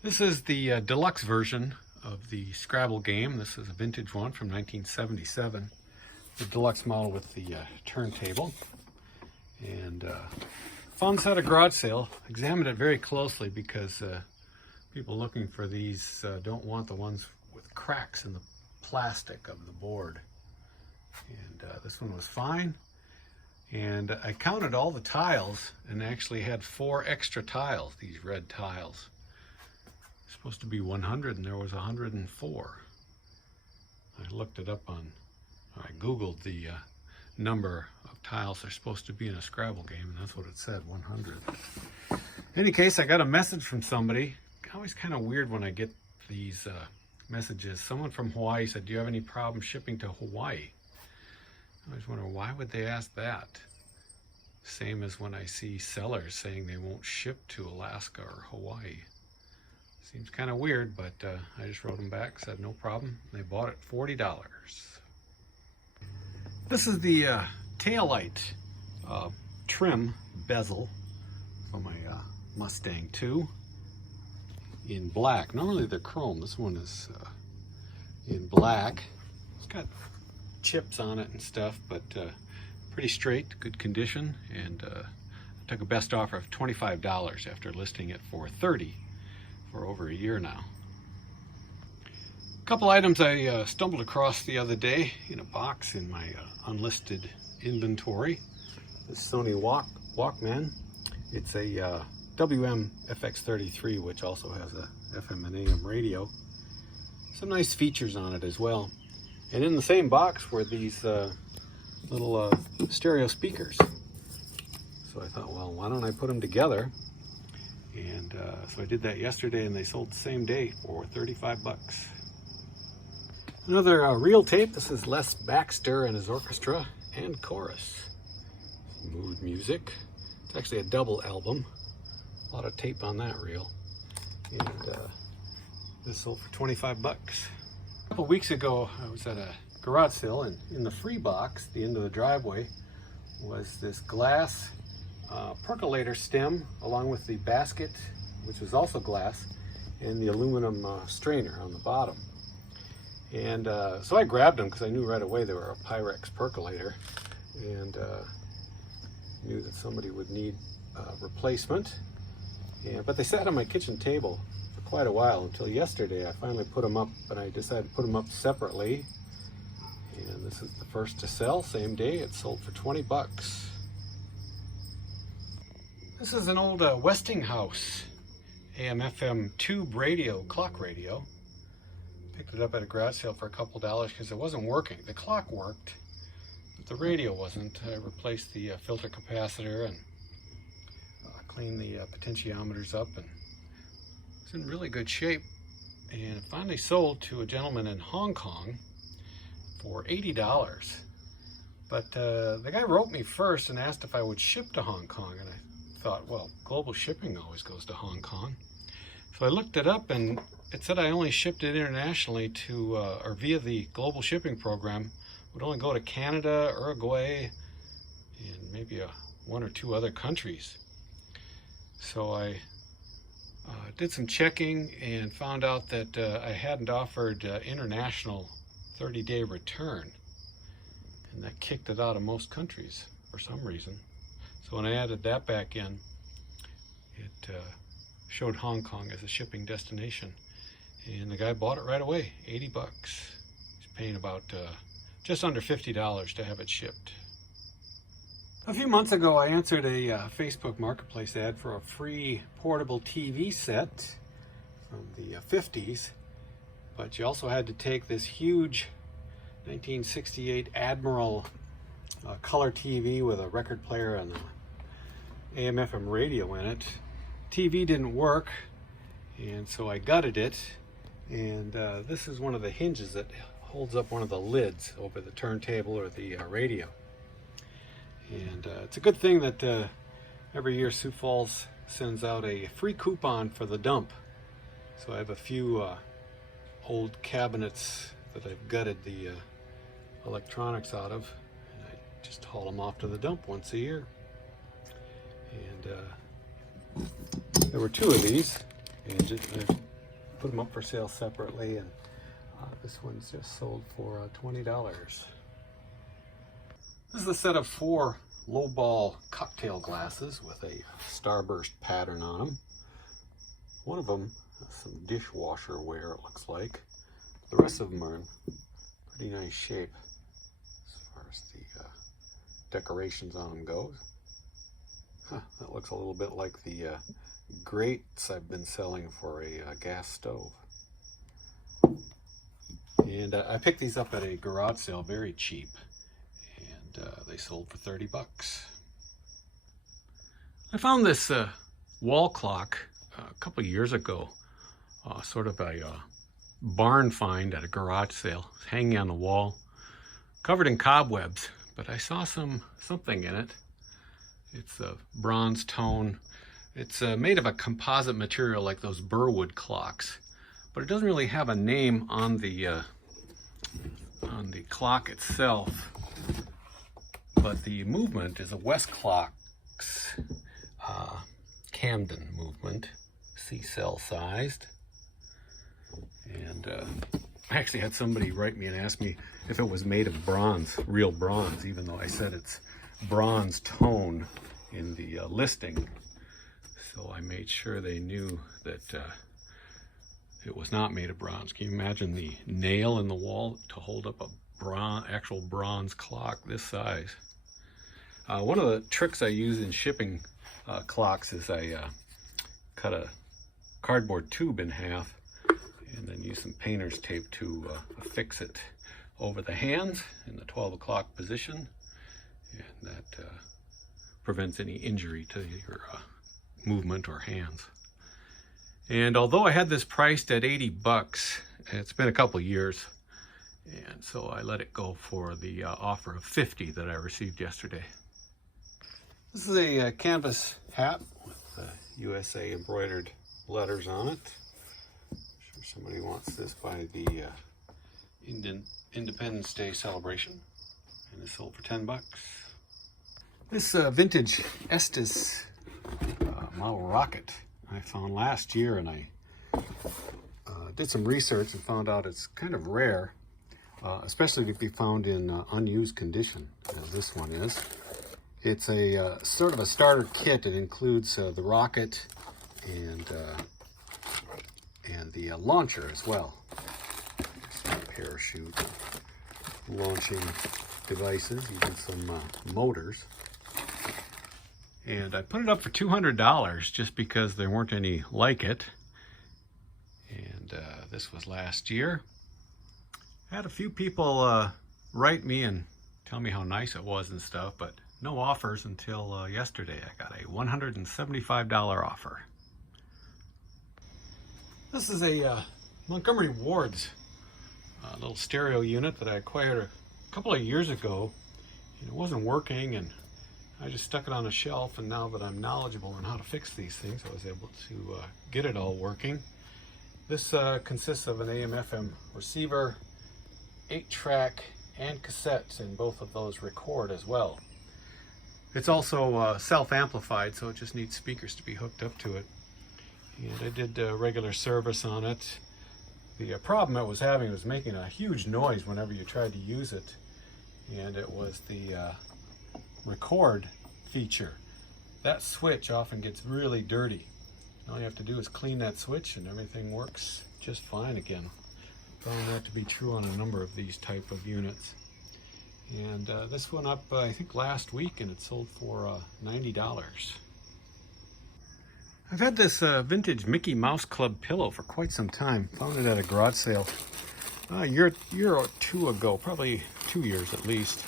This is the deluxe version of the Scrabble game. This is a vintage one from 1977. The deluxe model with the turntable. And found this at a garage sale. Examined it very closely because people looking for these don't want the ones with cracks in the plastic of the board. And this one was fine. And I counted all the tiles and actually had 4 extra tiles, these red tiles. Supposed to be 100 and there was 104. I looked it up I googled the number of tiles they're supposed to be in a Scrabble game, and that's what it said, 100. In any case, I got a message from somebody. Always kind of weird when I get these messages. Someone from Hawaii said, "Do you have any problem shipping to Hawaii?" I always wonder, why would they ask that? Same as when I see sellers saying they won't ship to Alaska or Hawaii. Seems kind of weird, but I just wrote them back, said no problem. They bought it $40. This is the taillight trim bezel for my Mustang 2 in black. Normally they're chrome. This one is in black. It's got chips on it and stuff, but pretty straight, good condition, and I took a best offer of $25 after listing it for $30 for over a year now. A couple items I stumbled across the other day in a box in my unlisted inventory. This Sony Walkman. It's a WM-FX33, which also has a FM and AM radio. Some nice features on it as well. And in the same box were these little stereo speakers. So I thought, well, why don't I put them together? And so I did that yesterday, and they sold the same day for 35 bucks. Another reel tape. This is Les Baxter and his orchestra and chorus. Mood music. It's actually a double album. A lot of tape on that reel. And this sold for 25 bucks. A couple weeks ago, I was at a garage sale, and in the free box, the end of the driveway, was this glass percolator stem, along with the basket, which was also glass, and the aluminum strainer on the bottom. And so I grabbed them because I knew right away they were a Pyrex percolator, and knew that somebody would need replacement. But they sat on my kitchen table for quite a while until yesterday. I finally put them up, and I decided to put them up separately. And this is the first to sell, same day. It sold for 20 bucks. This is an old Westinghouse AM/FM tube radio, clock radio. Picked it up at a garage sale for a couple dollars because it wasn't working. The clock worked, but the radio wasn't. I replaced the filter capacitor and cleaned the potentiometers up, and it's in really good shape. And it finally sold to a gentleman in Hong Kong for $80. But the guy wrote me first and asked if I would ship to Hong Kong, and I thought, well, global shipping always goes to Hong Kong. So I looked it up, and it said I only shipped it internationally to, or via the global shipping program, would only go to Canada, Uruguay, and maybe 1 or 2 other countries. So I did some checking and found out that I hadn't offered international 30-day return, and that kicked it out of most countries for some reason. So when I added that back in, it showed Hong Kong as a shipping destination, and the guy bought it right away, 80 bucks. He's paying about just under $50 to have it shipped. A few months ago, I answered a Facebook Marketplace ad for a free portable TV set from the 50s, but you also had to take this huge 1968 Admiral color TV with a record player and a AM/FM radio in it. TV didn't work, and so I gutted it, and this is one of the hinges that holds up one of the lids over the turntable or the radio. And it's a good thing that every year Sioux Falls sends out a free coupon for the dump. So I have a few old cabinets that I've gutted the electronics out of, and I just haul them off to the dump once a year. And there were 2 of these, and put them up for sale separately, and this one's just sold for $20. This is a set of 4 low-ball cocktail glasses with a starburst pattern on them. One of them has some dishwasher wear, it looks like. The rest of them are in pretty nice shape as far as the decorations on them goes. That looks a little bit like the grates I've been selling for a gas stove. And I picked these up at a garage sale, very cheap, and they sold for 30 bucks. I found this wall clock a couple of years ago, sort of a barn find at a garage sale. It's hanging on the wall, covered in cobwebs, but I saw something in it. It's a bronze tone. It's made of a composite material like those Burwood clocks, but it doesn't really have a name on the clock itself. But the movement is a Westclock's Camden movement, C-cell sized. And I actually had somebody write me and ask me if it was made of bronze, real bronze, even though I said it's bronze tone in the listing. So I made sure they knew that it was not made of bronze. Can you imagine the nail in the wall to hold up a actual bronze clock this size? One of the tricks I use in shipping clocks is I cut a cardboard tube in half and then use some painter's tape to affix it over the hands in the 12 o'clock position, and that prevents any injury to your movement or hands. And although I had this priced at 80 bucks, it's been a couple years, and so I let it go for the offer of 50 that I received yesterday. This is a canvas hat with USA embroidered letters on it. I'm sure somebody wants this by the Independence Day celebration, and it's sold for 10 bucks. This vintage Estes model rocket I found last year, and I did some research and found out it's kind of rare, especially to be found in unused condition, as this one is. It's a sort of a starter kit. It includes the rocket and the launcher as well. Some parachute launching devices, even some motors. And I put it up for $200 just because there weren't any like it. And this was last year. I had a few people write me and tell me how nice it was and stuff, but no offers until yesterday. I got a $175 offer. This is a Montgomery Ward's little stereo unit that I acquired a couple of years ago. And it wasn't working, and I just stuck it on a shelf, and now that I'm knowledgeable on how to fix these things, I was able to get it all working. This consists of an AM/FM receiver, 8-track, and cassettes, and both of those record as well. It's also self-amplified, so it just needs speakers to be hooked up to it. And I did regular service on it. The problem it was having was making a huge noise whenever you tried to use it, and it was the record feature. That switch often gets really dirty. All you have to do is clean that switch and everything works just fine again. Found that to be true on a number of these type of units. And this went up I think last week, and it sold for $90. I've had this vintage Mickey Mouse Club pillow for quite some time. Found it at a garage sale a year or two ago, probably 2 years at least.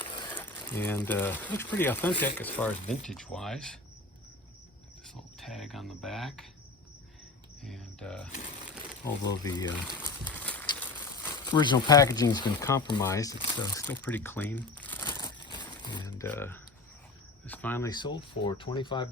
And looks pretty authentic as far as vintage wise. This little tag on the back. And although the original packaging has been compromised, it's still pretty clean. And this finally sold for $25.